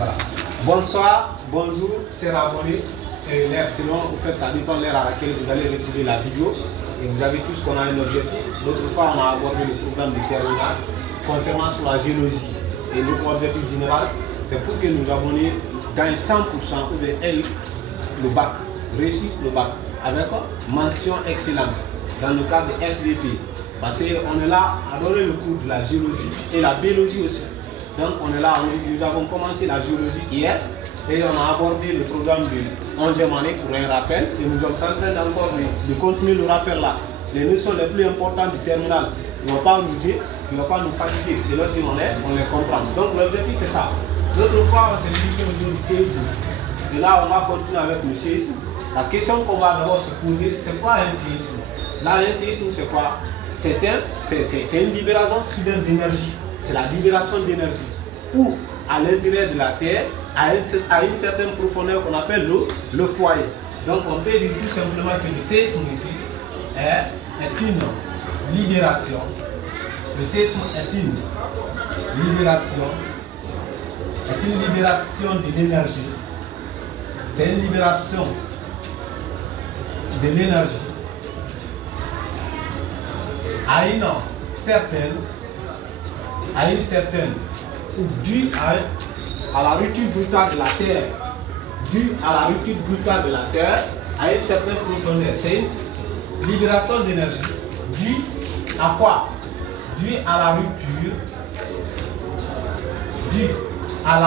Voilà. Bonsoir, bonjour, chers abonnés. L'heure, selon, en fait, ça dépend de l'heure à laquelle vous allez retrouver la vidéo. Et vous avez tous qu'on a un objectif. L'autre fois, on a abordé le programme de terminale concernant sur la géologie. Et notre objectif général, c'est pour que nos abonnés gagnent 100% ou bien aient le bac, réussissent le bac avec mention excellente dans le cadre de SVT. Parce qu'on est là à donner le cours de la géologie et la biologie aussi. Donc on est là, nous avons commencé la géologie hier et on a abordé le programme de 11e année pour un rappel et nous sommes en train encore de continuer le rappel là. Les notions les plus importantes du terminal ne vont pas nous aider, ne vont pas nous fatiguer et lorsqu'on on les comprend. Donc l'objectif c'est ça. L'autre fois on s'est limité au niveau du séisme et là on va continuer avec le séisme. La question qu'on va d'abord se poser, c'est quoi un séisme? Là un séisme c'est quoi? C'est une libération soudaine d'énergie. C'est la libération d'énergie. Ou à l'intérieur de la Terre, à une certaine profondeur qu'on appelle le foyer. Donc on peut dire tout simplement que le séisme ici est une libération. Le séisme est une libération de l'énergie. C'est une libération de l'énergie à une certaine ou due à la rupture brutale de la Terre, due à la rupture brutale de la Terre à une certaine profondeur. C'est une libération d'énergie due à quoi? Due à la rupture, à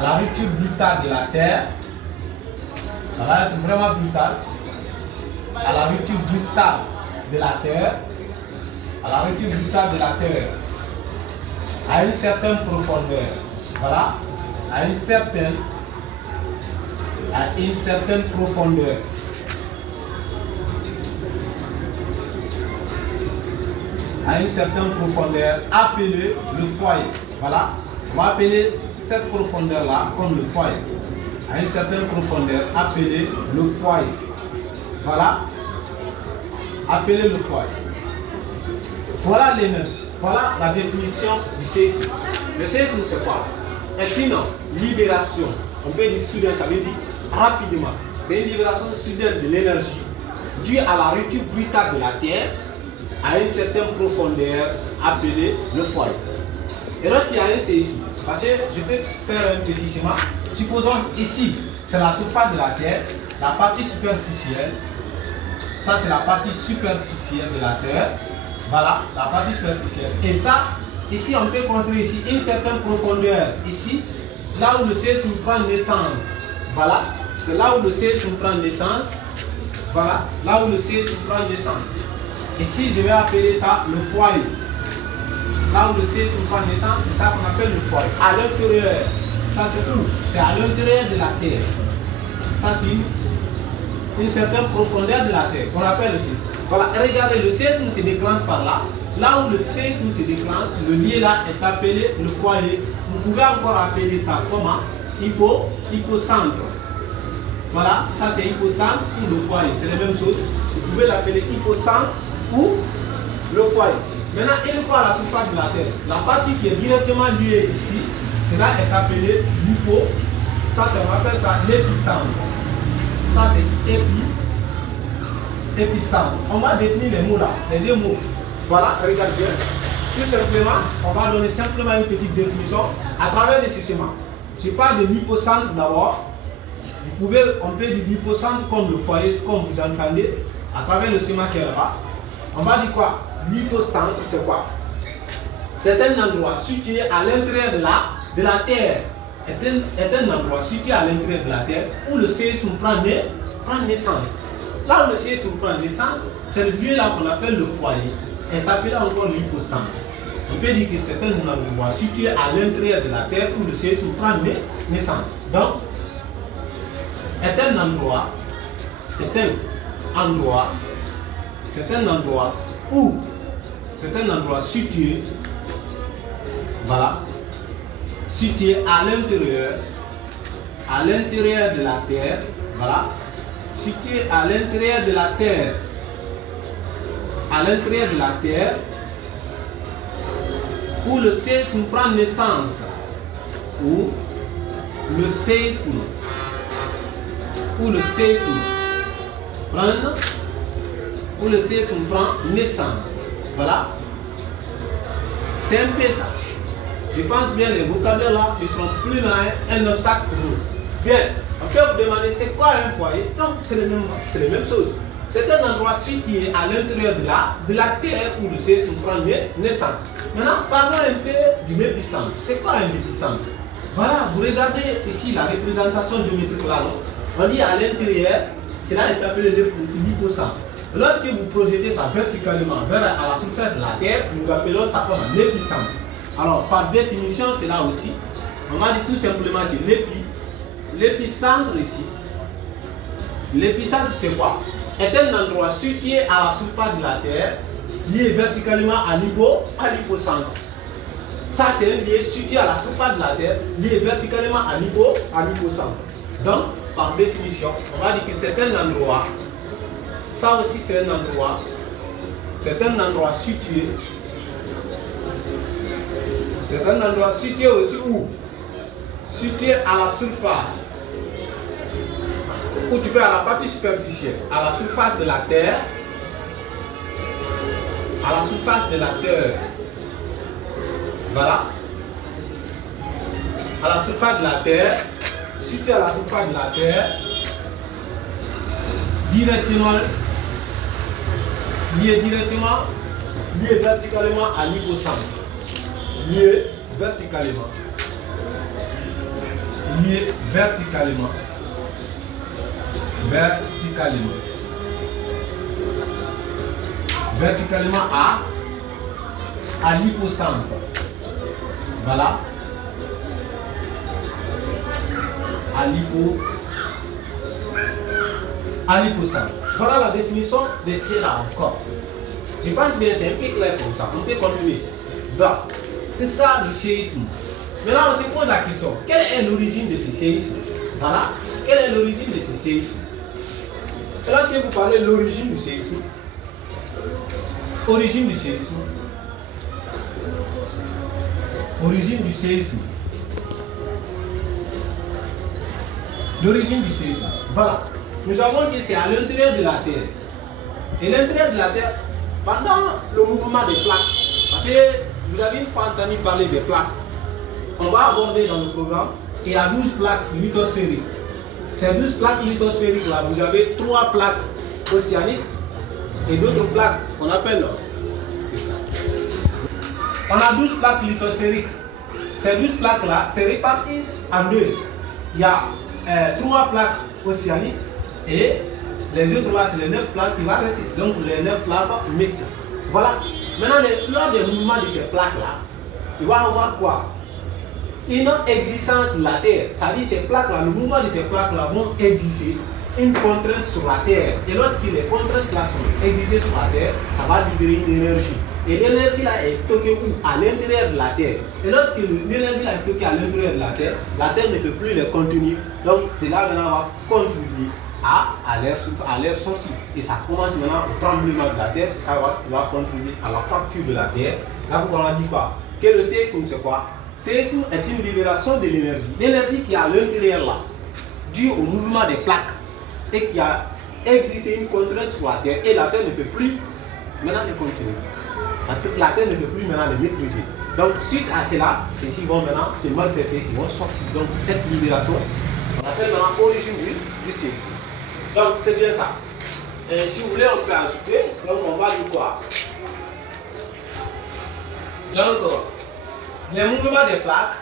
la rupture brutale de la Terre. Ça va être vraiment brutal. À la rupture brutale de la Terre, à une certaine profondeur. Voilà, à une certaine profondeur. À une certaine profondeur, appelée le foyer. Voilà, on va appeler cette profondeur-là comme le foyer. À une certaine profondeur, appelée le foyer. Voilà, appelez le foyer. Voilà l'énergie. Voilà la définition du séisme. Le séisme, c'est quoi? C'est une libération. On peut dire soudain, ça veut dire rapidement. C'est une libération soudaine de l'énergie due à la rupture brutale de la Terre à une certaine profondeur appelée le foyer. Et lorsqu'il y a un séisme, parce que je peux faire un petit schéma. Supposons ici, c'est la surface de la Terre, la partie superficielle. Ça, c'est la partie superficielle de la Terre. Voilà, la partie superficielle. Et ça, ici, on peut construire ici une certaine profondeur. Ici, là où le séisme prend naissance. Voilà, c'est là où le séisme prend naissance. Voilà, là où le séisme prend naissance. Ici, je vais appeler ça le foyer. Là où le séisme prend naissance, c'est ça qu'on appelle le foyer. À l'intérieur, ça c'est où? C'est à l'intérieur de la Terre. Ça, c'est une certaine profondeur de la Terre qu'on appelle le séisme. Voilà, regardez, le séisme se déclenche par là. Là où le séisme se déclenche, le lieu là est appelé le foyer. Vous pouvez encore appeler ça comment? Hypocentre. Voilà, ça c'est hypocentre ou le foyer, c'est la même chose. Vous pouvez l'appeler hypocentre ou le foyer. Maintenant, une fois à la surface de la Terre, la partie qui est directement liée ici, cela est appelé l'hypo. Ça, on appelle ça l'épicentre. Ça, c'est épicentre. On va définir les mots là, les deux mots. Voilà, regardez bien. Tout simplement, on va donner simplement une petite définition à travers les schémas. Je parle de l'hypocentre d'abord. On peut dire l'hypocentre comme le foyer, comme vous entendez, à travers le schéma qui est là-bas. On va dire quoi? L'hypocentre, c'est quoi? C'est un endroit situé à l'intérieur de la Terre. Est un endroit situé à l'intérieur de la Terre où le séisme prend naissance. Là où le séisme prend naissance, c'est le lieu là qu'on appelle le foyer, est appelé encore l'hypocentre. On peut dire que c'est un endroit situé à l'intérieur de la Terre où le séisme prend naissance. Donc, c'est un endroit situé, voilà, situé à l'intérieur de la Terre, voilà, situé à l'intérieur de la Terre, où le séisme prend naissance, où le séisme prend naissance. Voilà. C'est un peu ça. Je pense bien les vocabulaires là ne seront plus un obstacle pour nous. Bien, on peut vous demander c'est quoi un foyer? Non, c'est les mêmes choses. C'est un endroit situé à l'intérieur de la terre où le séisme prend naissance. Maintenant, parlons un peu du épicentre. C'est quoi un épicentre? Voilà, vous regardez ici la représentation géométrique là, non? On dit à l'intérieur, cela est appelé l'hypocentre. Lorsque vous projetez ça verticalement vers à la surface de la terre, nous appelons ça comme un épicentre. Alors, par définition, c'est là aussi. On va dire tout simplement que l'épicentre ici, l'épicentre c'est quoi? Est un endroit situé à la surface de la terre, lié verticalement à l'hypocentre. Ça, c'est un lieu situé à la surface de la terre, lié verticalement à l'hypocentre. Donc, par définition, on va dire que c'est un endroit, ça aussi c'est un endroit situé. C'est un endroit situé aussi où? Situé à la surface. Ou tu peux à la partie superficielle, à la surface de la terre. À la surface de la terre. Voilà. À la surface de la terre. Situé à la surface de la terre. Lié verticalement à l'hypocentre. Lié verticalement à l'hypocentre. Voilà. À l'hypocentre. Voilà la définition de cela encore. Je pense bien c'est un peu clair comme ça. On peut continuer. Donc, c'est ça le séisme. Maintenant, on se pose la question, quelle est l'origine de ce séisme? Voilà, quelle est l'origine de ce séisme? Et lorsque vous parlez de l'origine du séisme, origine du séisme, l'origine du séisme, voilà, nous savons que c'est à l'intérieur de la Terre. Et l'intérieur de la Terre, pendant le mouvement des plaques, parce que vous avez une fois entendu parler des plaques, on va aborder dans le programme qu'il y a 12 plaques lithosphériques. Ces 12 plaques lithosphériques là, vous avez 3 plaques océaniques et d'autres plaques qu'on appelle. On a 12 plaques lithosphériques. Ces 12 plaques là, c'est réparti en deux. Il y a 3 plaques océaniques et les autres là, c'est les 9 plaques qui vont rester. Donc les 9 plaques mixtes. Voilà. Maintenant, lors des mouvements de ces plaques là, il va y avoir quoi? Une existence de la Terre. C'est-à-dire ces plaques-là, le mouvement de ces plaques-là vont exiger une contrainte sur la Terre. Et lorsque les contraintes-là sont exigées sur la Terre, ça va libérer une énergie. Et l'énergie-là est stockée où? À l'intérieur de la Terre. Et lorsque l'énergie-là est stockée à l'intérieur de la Terre ne peut plus les contenir. Donc cela maintenant va contribuer à l'air sorti. Et ça commence maintenant au tremblement de la Terre. Ça va contribuer à la fracture de la Terre. Là, on a dit quoi? Que le séisme, c'est quoi? Séisme est une libération de l'énergie. L'énergie qui est à l'intérieur là, due au mouvement des plaques et qui a exigé une contrainte sur la Terre. Et la Terre ne peut plus maintenant les contenir. La Terre ne peut plus maintenant les maîtriser. Donc suite à cela, ceux-ci vont maintenant se manifester, ils vont sortir. Donc cette libération, on appelle maintenant origine du séisme. Donc c'est bien ça. Et si vous voulez, on peut ajouter. Donc on va dire quoi? Donc les mouvements des plaques,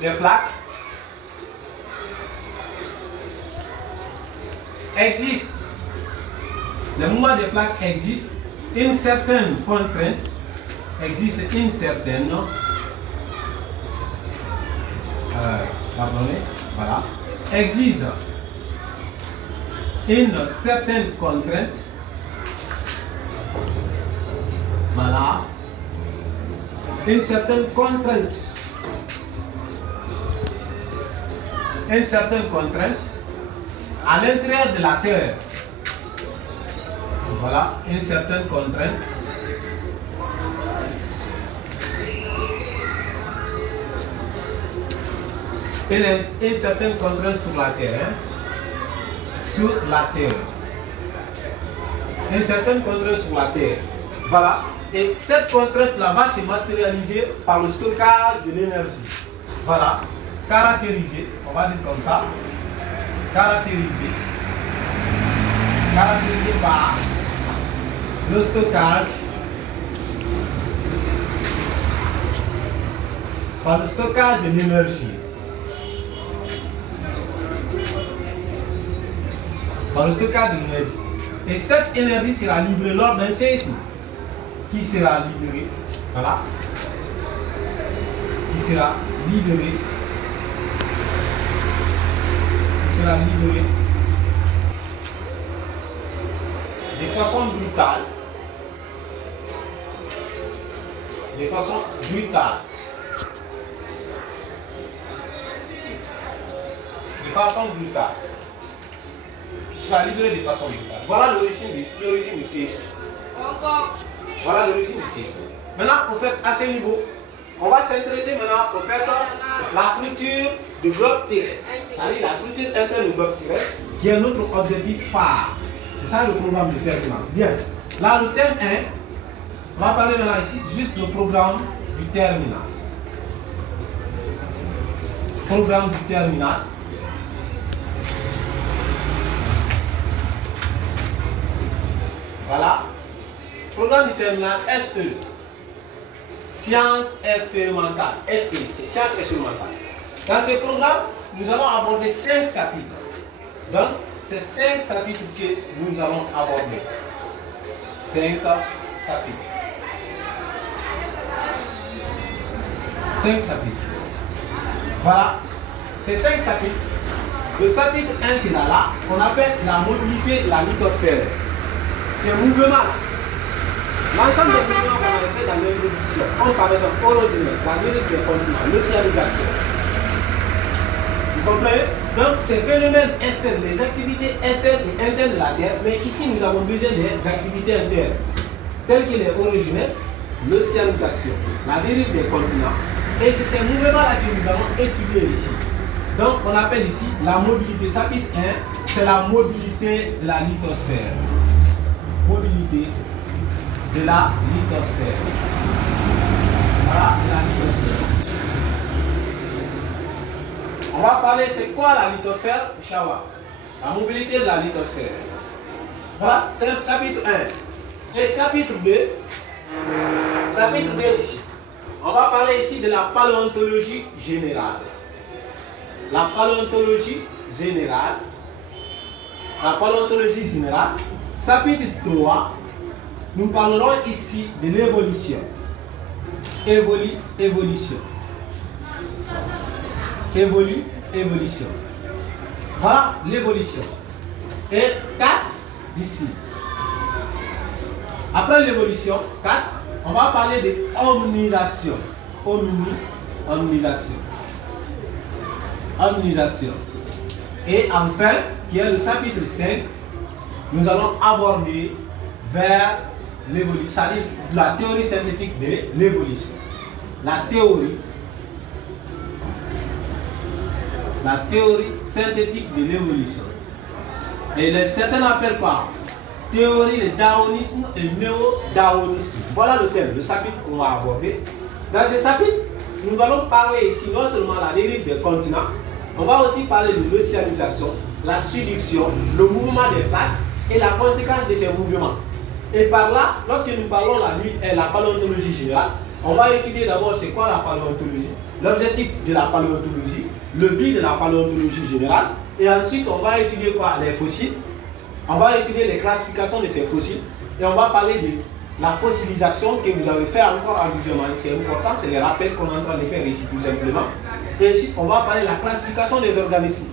des plaques existent. Les mouvements des plaques existent. Une certaine contrainte existe, une certaine voilà, exige une certaine contrainte, voilà, une certaine contrainte à l'intérieur de la Terre, Voilà, une certaine contrainte. Une certaine contrainte sur la Terre. Hein? Sur la Terre. Une certaine contrainte sur la Terre. Voilà. Et cette contrainte-là va se matérialiser par le stockage de l'énergie. Voilà. Caractérisé, on va dire comme ça. Caractérisé par le stockage de l'énergie. Par le stockage de l'énergie. Et cette énergie sera libérée lors d'un séisme. Qui sera libéré? Voilà. Qui sera libéré? De façon brutale. De façon brutale. Qui sera libéré de façon brutale. Voilà l'origine du séisme. Voilà l'origine du séisme. Maintenant, au fait, à ce niveau, on va s'intéresser maintenant au fait la structure du globe terrestre. C'est-à-dire la structure interne du globe terrestre qui est notre objectif phare. C'est ça le programme du terminal. Bien. Là, le thème 1, on va parler maintenant ici juste le programme du terminal. Programme du terminal. Voilà. Programme du terminal SE. Sciences expérimentales. SE, c'est sciences expérimentales. Dans ce programme, nous allons aborder 5 chapitres. Donc, c'est 5 chapitres que nous allons aborder. 5 chapitres. 5 chapitres. Voilà. Ces 5 chapitres. Le chapitre 1, c'est là qu'on appelle la mobilité de la lithosphère. C'est un mouvement. L'ensemble des mouvements qu'on a fait dans l'introduction, comme par exemple orogénèse, la dérive des continents, l'océanisation. Vous comprenez? Donc ces phénomènes externes, les activités externes et internes de la Terre, mais ici nous avons besoin des activités internes, telles que les orogénèses, l'océanisation, la dérive des continents. Et c'est ces mouvements-là que nous allons étudier ici. Donc on appelle ici la mobilité. Chapitre 1, c'est la mobilité de la lithosphère. Mobilité de la lithosphère. Voilà, de la lithosphère. On va parler, c'est quoi la lithosphère? Inch'Allah. La mobilité de la lithosphère. Voilà, chapitre 1. Et chapitre 2, ici. On va parler ici de la paléontologie générale. La paléontologie générale. La paléontologie générale. Chapitre 3. Nous parlerons ici de l'évolution. Évolution. Voilà l'évolution. Et 4 d'ici. Après l'évolution, 4, on va parler de omnisation. Omnisation. Et enfin, qui est le chapitre 5, nous allons aborder vers l'évolution, c'est-à-dire la théorie synthétique de l'évolution. La théorie synthétique de l'évolution. Et certains appellent quoi? Théorie de darwinisme et néo-darwinisme. Voilà le thème, le chapitre qu'on va aborder. Dans ce chapitre, nous allons parler ici non seulement de la dérive des continents, on va aussi parler de l'océanisation, la subduction, le mouvement des plaques et la conséquence de ces mouvements. Et par là, lorsque nous parlons de la paléontologie générale, on va étudier d'abord c'est quoi la paléontologie, l'objectif de la paléontologie, le but de la paléontologie générale, et ensuite on va étudier quoi? Les fossiles, on va étudier les classifications de ces fossiles, et on va parler de la fossilisation que vous avez fait encore allusion. C'est important, c'est les rappels qu'on est en train de faire ici tout simplement. Et ensuite on va parler de la classification des organismes,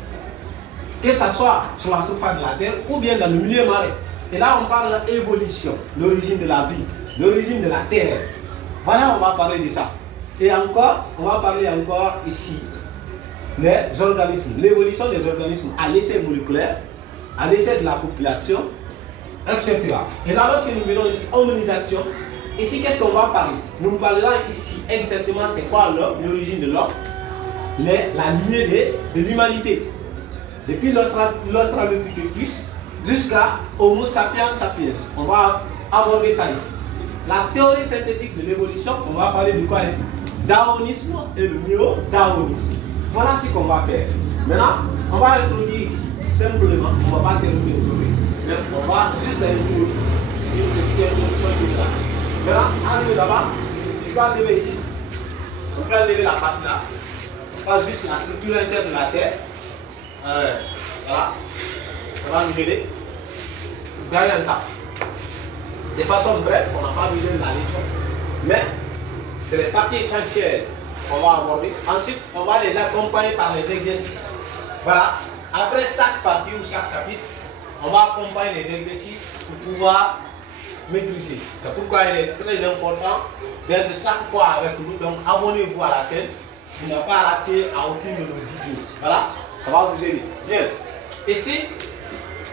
que ce soit sur la surface de la Terre ou bien dans le milieu marin. Et là, on parle de l'évolution, l'origine de la vie, l'origine de la Terre. Voilà, on va parler de ça. Et encore, on va parler encore ici les organismes, l'évolution des organismes à l'essai moléculaire, à l'essai de la population etc. Et là, lorsque nous venons ici, harmonisation, ici, qu'est-ce qu'on va parler? Nous parlerons ici exactement c'est quoi l'origine de l'homme, la lignée de l'humanité. Depuis l'Australopithecus jusqu'à Homo sapiens sapiens. On va aborder ça ici. La théorie synthétique de l'évolution, on va parler de quoi ici? Darwinisme et le néo-darwinisme. Voilà ce qu'on va faire. Maintenant, on va introduire ici, simplement, on ne va pas terminer aujourd'hui, mais on va juste introduire une petite introduction générale. Maintenant, arrive là-bas, tu peux enlever ici. On peut enlever la partie là. On parle juste la structure interne de la Terre. Voilà. Ça va nous aider. Gagner un temps. De façon brève, on n'a pas besoin de la leçon. Mais c'est les parties essentielles qu'on va aborder. Ensuite, on va les accompagner par les exercices. Voilà. Après chaque partie ou chaque chapitre, on va accompagner les exercices pour pouvoir maîtriser. C'est pourquoi il est très important d'être chaque fois avec nous. Donc, abonnez-vous à la chaîne pour ne pas rater à aucune de nos vidéos. Voilà. Ça va vous aider. Bien. Ici,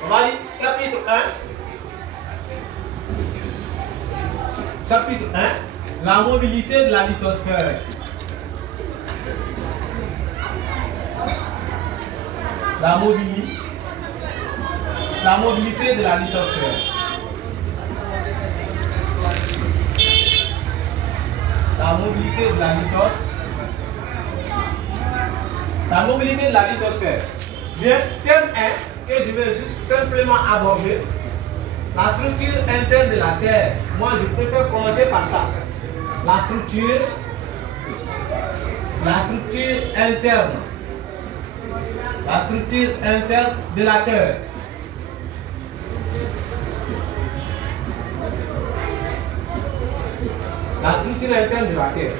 on va lire chapitre 1. Chapitre 1. La mobilité de la lithosphère. La mobilité de la lithosphère. La mobilité de la lithosphère. La mobilité de la lithosphère. Bien, thème 1 que je vais juste simplement aborder. La structure interne de la Terre. Moi, je préfère commencer par ça. La structure interne. La structure interne de la Terre. La structure interne de la Terre.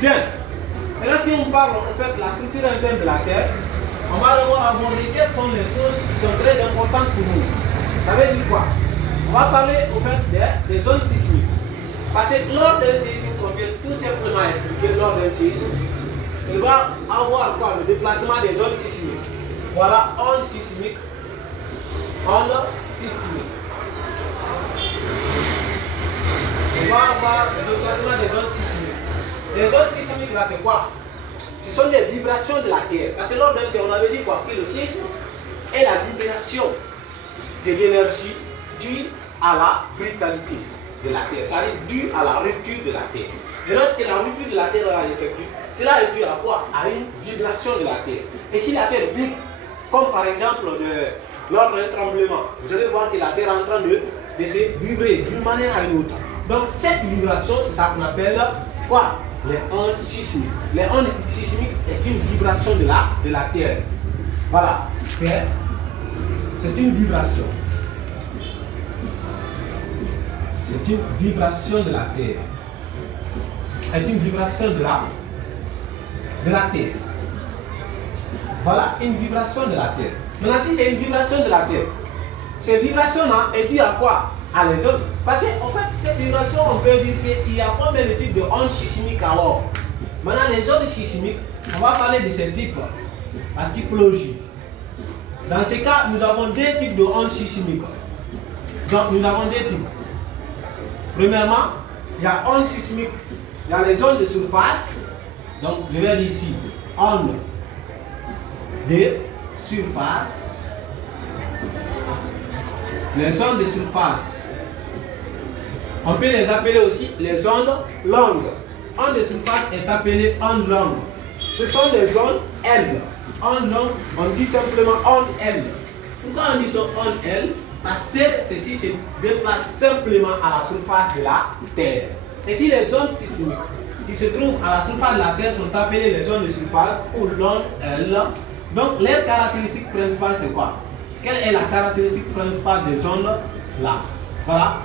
Bien. Et lorsqu'on parle en fait de la structure interne de la Terre, on va devoir aborder quelles sont les choses qui sont très importantes pour nous. Ça veut dire quoi? On va parler au fait des zones sismiques. Parce que lors d'un séisme, on vient tout simplement expliquer lors d'un séisme, il va avoir quoi? Le déplacement des zones sismiques. Voilà, onde sismique. Onde sismique. On va avoir le déplacement des zones sismiques. Les zones sismiques là, c'est quoi? Ce sont des vibrations de la Terre. Parce que lors d'un séisme, on avait dit quoi? Que le séisme est la vibration de l'énergie due à la brutalité de la Terre. C'est-à-dire due à la rupture de la Terre. Et lorsque la rupture de la Terre est effectuée, cela est dû à quoi? À une vibration de la Terre. Et si la Terre vibre, comme par exemple lors d'un tremblement, vous allez voir que la Terre est en train de se vibrer d'une manière à une autre. Donc cette vibration, c'est ça qu'on appelle quoi? Les ondes sismiques. Les ondes sismiques est une vibration de la Terre. Voilà, c'est une vibration. C'est une vibration de la Terre. C'est une vibration de la Terre. Voilà une vibration de la Terre. Maintenant, si c'est une vibration de la Terre, cette vibration-là est due à quoi? À les ondes. Parce qu'en fait, cette vibration, on peut dire qu'il y a combien de types de ondes sismiques alors? Maintenant, les ondes sismiques, on va parler de ces types. La typologie. Dans ce cas, nous avons deux types de ondes sismiques. Donc, nous avons deux types. Premièrement, il y a ondes sismiques. Il y a les ondes de surface. Donc, je vais dire ici, ondes de surface. Les ondes de surface. On peut les appeler aussi les ondes longues. Onde de surface est appelée onde longue. Ce sont des ondes L. Onde longue, on dit simplement onde L. Pourquoi on dit onde L? Parce que ceci se déplace simplement à la surface de la Terre. Et si les ondes sismiques qui se trouvent à la surface de la Terre sont appelées les ondes de surface ou l'onde L, donc leur caractéristique principale c'est quoi? Quelle est la caractéristique principale des ondes là? Voilà.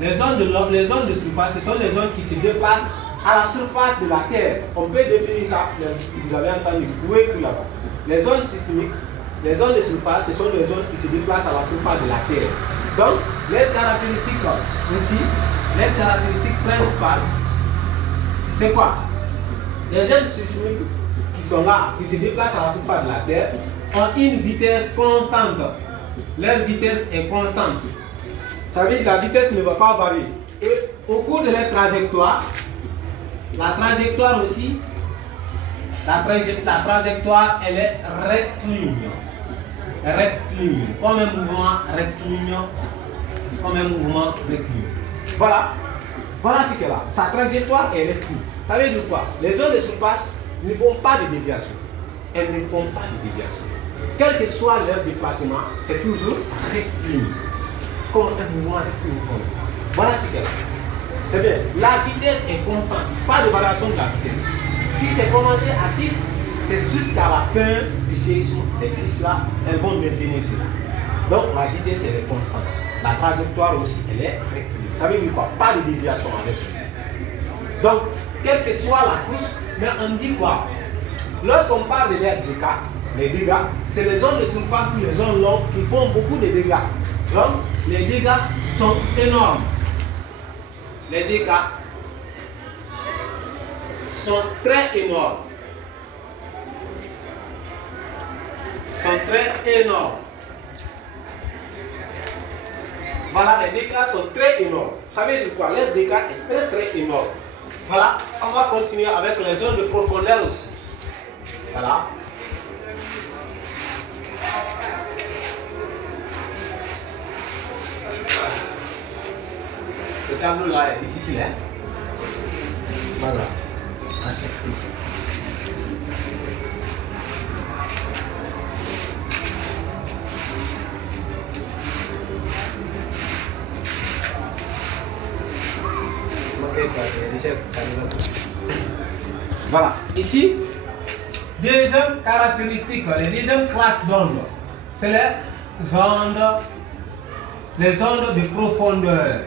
Les ondes de surface, ce sont les ondes qui se déplacent à la surface de la Terre. On peut définir ça, vous avez entendu, vous pouvez écrire là-bas. Les ondes sismiques, les ondes de surface, ce sont les ondes qui se déplacent à la surface de la Terre. Donc, les caractéristiques aussi, les caractéristiques principales, c'est quoi? Les ondes sismiques qui sont là, qui se déplacent à la surface de la Terre, ont une vitesse constante. Leur vitesse est constante. Ça veut dire que la vitesse ne va pas varier. Et au cours de la trajectoire aussi, la trajectoire, elle est rectiligne. Rectiligne. Comme un mouvement rectiligne. Voilà. Voilà ce qu'elle a. Sa trajectoire est rectiligne. Ça veut dire quoi? Les zones de surface ne font pas de déviation. Elles ne font pas de déviation. Quel que soit leur déplacement, c'est toujours rectiligne. Comme un mouvement rectiligne. Voilà ce qu'elle a. C'est bien. La vitesse est constante. Pas de variation de la vitesse. Si c'est commencé à 6, c'est jusqu'à la fin du séisme. Les 6 là, elles vont maintenir cela. Donc la vitesse elle est constante. La trajectoire aussi, elle est rectiligne. Ça veut dire quoi? Pas de déviation avec. Donc, quelle que soit la course, mais on dit quoi? Lorsqu'on parle de les dégâts, c'est les zones de surface ou les zones longues qui font beaucoup de dégâts. Donc, les dégâts sont énormes. Les dégâts sont très énormes. Voilà, les dégâts sont très énormes. Ça veut dire quoi? Les dégâts est très énorme. Voilà, on va continuer avec les zones de profondeur aussi. Voilà. Le tableau là est difficile, hein? C'est pas grave. Assez. Voilà. Ici, deuxième caractéristique, les deuxième classe d'ondes, c'est les ondes de profondeur.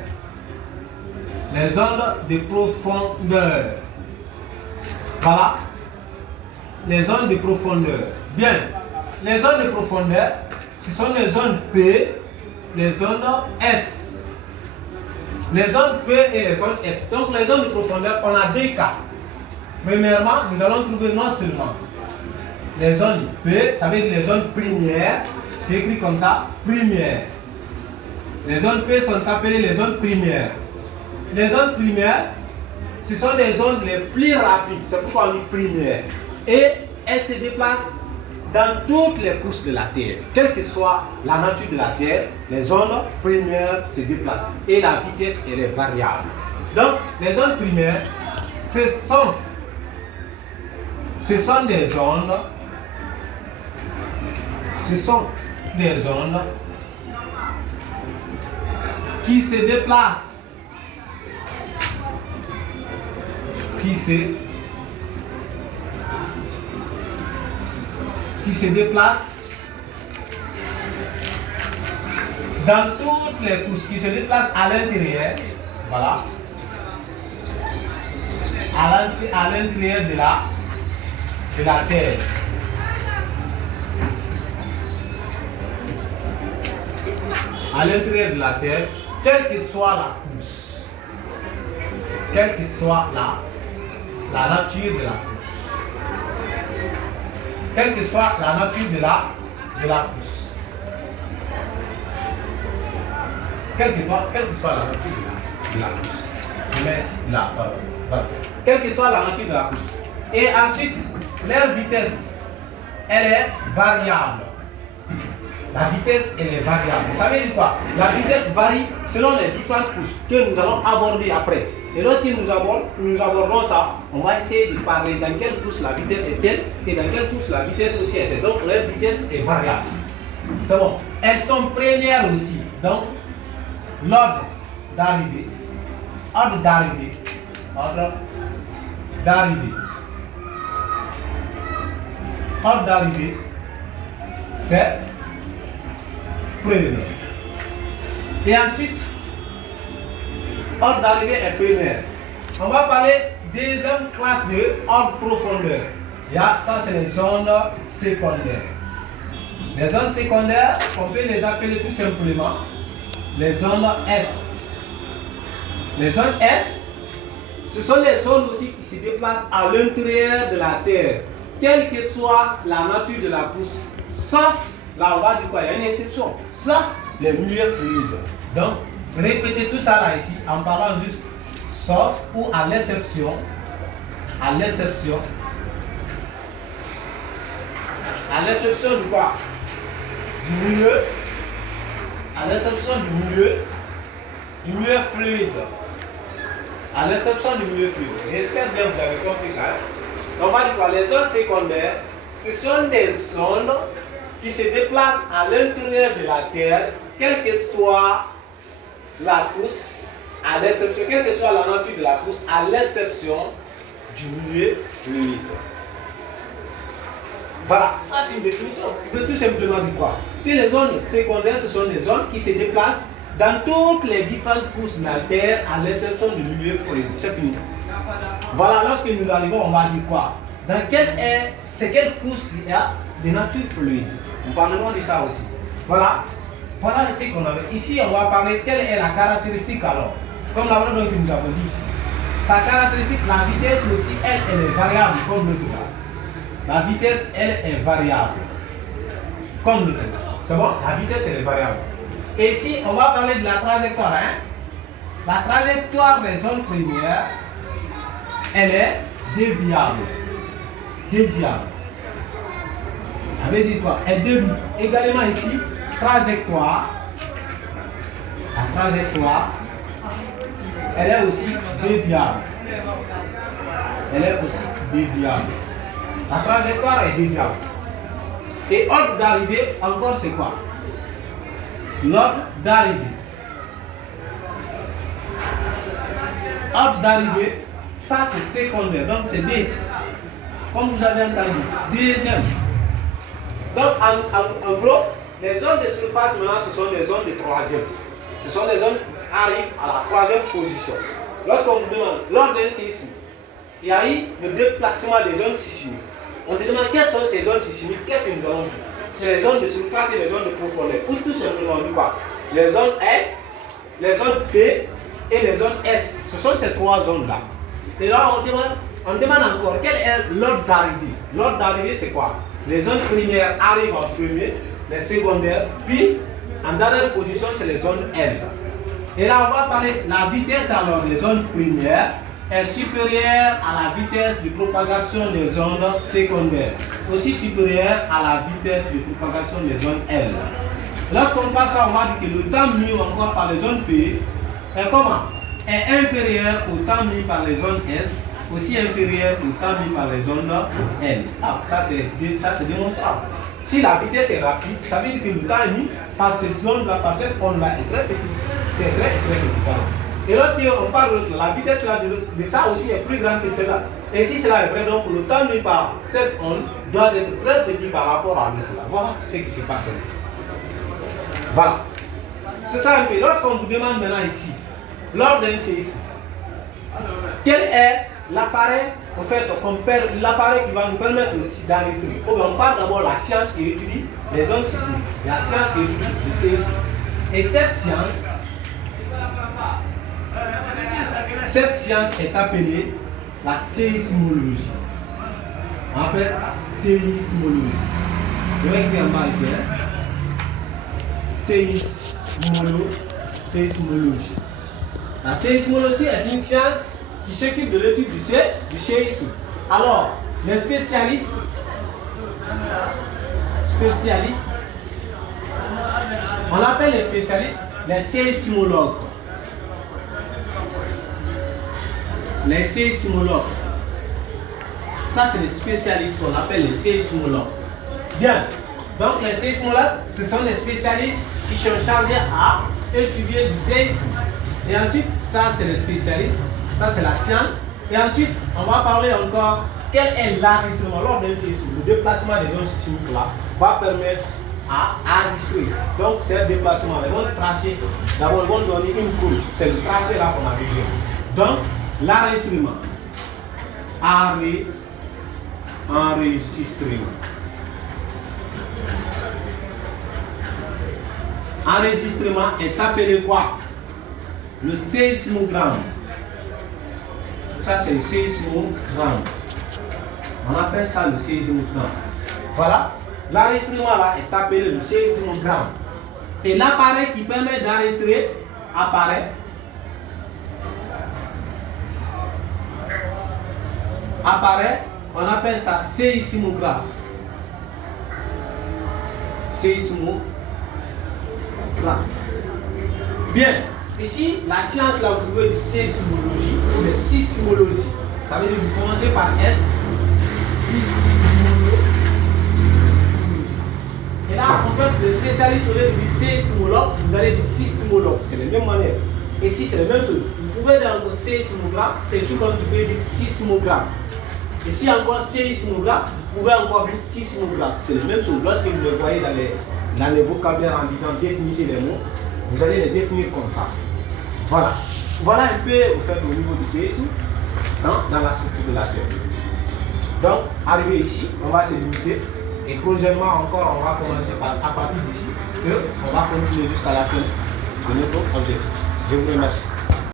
Les ondes de profondeur. Voilà. Les zones de profondeur. Bien. Les zones de profondeur, ce sont les zones P, les zones S. Les zones P et les zones S. Donc les zones de profondeur, on a deux cas. Premièrement, nous allons trouver non seulement les zones P, ça veut dire les zones primaires. C'est écrit comme ça, primaires. Les zones P sont appelées les zones primaires. Les zones primaires, ce sont les zones les plus rapides. C'est pourquoi on dit primaires. Et elles se déplacent dans toutes les couches de la Terre. Quelle que soit la nature de la Terre, les zones primaires se déplacent. Et la vitesse, elle est variable. Donc, les zones primaires, ce sont des ondes. Ce sont des ondes qui se déplacent. Qui se déplacent dans toutes les couches, qui se déplacent à l'intérieur, voilà, à l'intérieur de la Terre. À l'intérieur de la Terre, quelle que soit la couche, quelle que soit la nature de la couche. Quelle que soit la nature de la couche. Quelle que soit la nature de la couche. Merci de la parole. Voilà. Quelle que soit la nature de la couche. Et ensuite, leur vitesse, elle est variable. La vitesse, elle est variable. Vous savez quoi? La vitesse varie selon les différentes couches que nous allons aborder après. Et lorsque nous abordons ça, on va essayer de parler dans quelle couche la vitesse est telle et dans quelle couche la vitesse aussi est telle. Donc leur vitesse est variable. C'est bon. Elles sont premières aussi. Donc l'ordre d'arrivée, c'est première. Et ensuite, ordre d'arrivée est première. On va parler deuxième classe de ordre profondeur. Ça, c'est les zones secondaires. Les zones secondaires, on peut les appeler tout simplement les zones S. Les zones S, ce sont les zones aussi qui se déplacent à l'intérieur de la Terre, quelle que soit la nature de la couche, sauf, là on va dire quoi, il y a une exception, sauf les milieux fluides. Donc, répétez tout ça là ici en parlant juste sauf ou à l'exception de quoi? Du milieu, à l'exception du milieu fluide. À l'exception du milieu fluide. J'espère bien que vous avez compris ça. On va dire quoi? Les zones secondaires, ce sont des zones qui se déplacent à l'intérieur de la Terre, quelle que soit la couche, à l'exception, quelle que soit la nature de la couche, à l'exception du milieu fluide. Voilà, ça c'est une définition. Il veut tout simplement dire quoi? Que les zones secondaires, ce sont des zones qui se déplacent dans toutes les différentes couches de la Terre, à l'exception du milieu fluide. C'est fini. Voilà, lorsque nous arrivons, on va dire quoi? Dans c'est quelle couche il y a de nature fluide? Nous parlerons de ça aussi. Voilà, voilà ce qu'on avait. Ici, on va parler quelle est la caractéristique alors. Comme la que nous avons dit ici. Sa caractéristique, la vitesse aussi, elle est variable comme l'autre là. La vitesse, elle est variable. Comme l'autre. C'est bon? La vitesse, elle est variable. Et ici, on va parler de la trajectoire. Hein? La trajectoire des zones premières, elle est déviable. Déviable. Ça veut dire quoi? Elle dévie. Également ici, trajectoire. La trajectoire, elle est aussi déviable. Elle est aussi déviable. La trajectoire est déviable. Et ordre d'arrivée, encore c'est quoi? L'ordre d'arrivée. Ordre d'arrivée, ça c'est secondaire. Donc c'est D. Comme vous avez entendu. Deuxième. Donc en gros, les zones de surface maintenant, ce sont des zones de troisième. Ce sont des zones qui arrivent à la troisième position. Lorsqu'on vous demande, lors d'un séisme, il y a eu le déplacement des zones sismiques. On te demande quelles sont ces zones sismiques, qu'est-ce que nous allons dire? C'est les zones de surface et les zones de profondeur. Ou tout simplement dit quoi? Les zones L, les zones P et les zones S. Ce sont ces trois zones-là. Et là, on demande encore quel est l'ordre d'arrivée. L'ordre d'arrivée, c'est quoi? Les zones primaires arrivent en premier, les secondaires, puis en dernière position, c'est les zones L. Et là, on va parler de la vitesse alors des zones primaires est supérieure à la vitesse de propagation des zones secondaires, aussi supérieure à la vitesse de propagation des zones L. Lorsqu'on parle ça, on va dire que le temps mis encore par les zones P est comment? Est inférieur au temps mis par les zones S, aussi inférieur au temps mis par les zones L. Ah, ça c'est démontrable. Si la vitesse est rapide, ça veut dire que le temps mis par cette zone-là, par cette onde-là est très petite. C'est très petit. Et lorsqu'on parle de la vitesse là, de ça aussi est plus grande que celle-là. Et si cela est vrai, donc le temps mis par cette onde doit être très petit par rapport à l'autre là. Voilà ce qui se passe. Voilà. C'est ça un peu. Lorsqu'on vous demande maintenant ici, lors d'un séisme, quel est l'appareil, en fait, l'appareil qui va nous permettre aussi d'enregistrer. On parle d'abord de la science qui étudie les zones sismiques, la science qui étudie le séisme. Et cette science est appelée la séismologie. En fait, séismologie. Je vais écrire en bas ici. Séismologie. La séismologie est une science qui s'occupe de l'étude du séisme. Alors, les spécialistes, on appelle les spécialistes les séismologues. Les séismologues. Ça, c'est les spécialistes qu'on appelle les séismologues. Bien. Donc, les séismologues, ce sont les spécialistes qui sont chargés à étudier du séisme. Et ensuite, ça, c'est les spécialistes. Ça, c'est la science. Et ensuite, on va parler encore quel est l'enregistrement lors d'un séisme. Le déplacement des zones sismiques là va permettre à enregistrer. Donc, c'est le déplacement. Ils vont tracer. D'abord, ils vont donner une courbe. C'est le tracé là qu'on a vu. Donc, l'enregistrement. Enregistrement. Enregistrement est appelé quoi? Le séismogramme. Ça, c'est le séismogramme. On appelle ça le séismogramme. Voilà. L'enregistrement là est appelé le séismogramme. Et l'appareil qui permet d'enregistrer apparaît, on appelle ça séismographe. Séismographe. Bien, ici, la science là, vous trouvez de séismologie ou de sismologie. Ça veut dire que vous commencez par S, sismologie. Et là, en fait, le spécialiste, au lieu de dire séismologue, vous allez dire sismologue. C'est la même manière. Ici, c'est la même chose. Vous pouvez dire encore séismographe, et tout comme vous pouvez dire sismographe. Ici encore séismographe, vous pouvez encore dire sismographe. C'est la même chose. Lorsque vous le voyez dans les vocabulaires en disant définissez les mots, vous allez les définir comme ça. Voilà. Voilà un peu au fait au niveau du séisme dans la structure de la Terre. Donc, arrivé ici, on va se limiter. Et prochainement encore, on va commencer à partir d'ici. On va continuer jusqu'à la fin de notre objectif. Je vous remercie.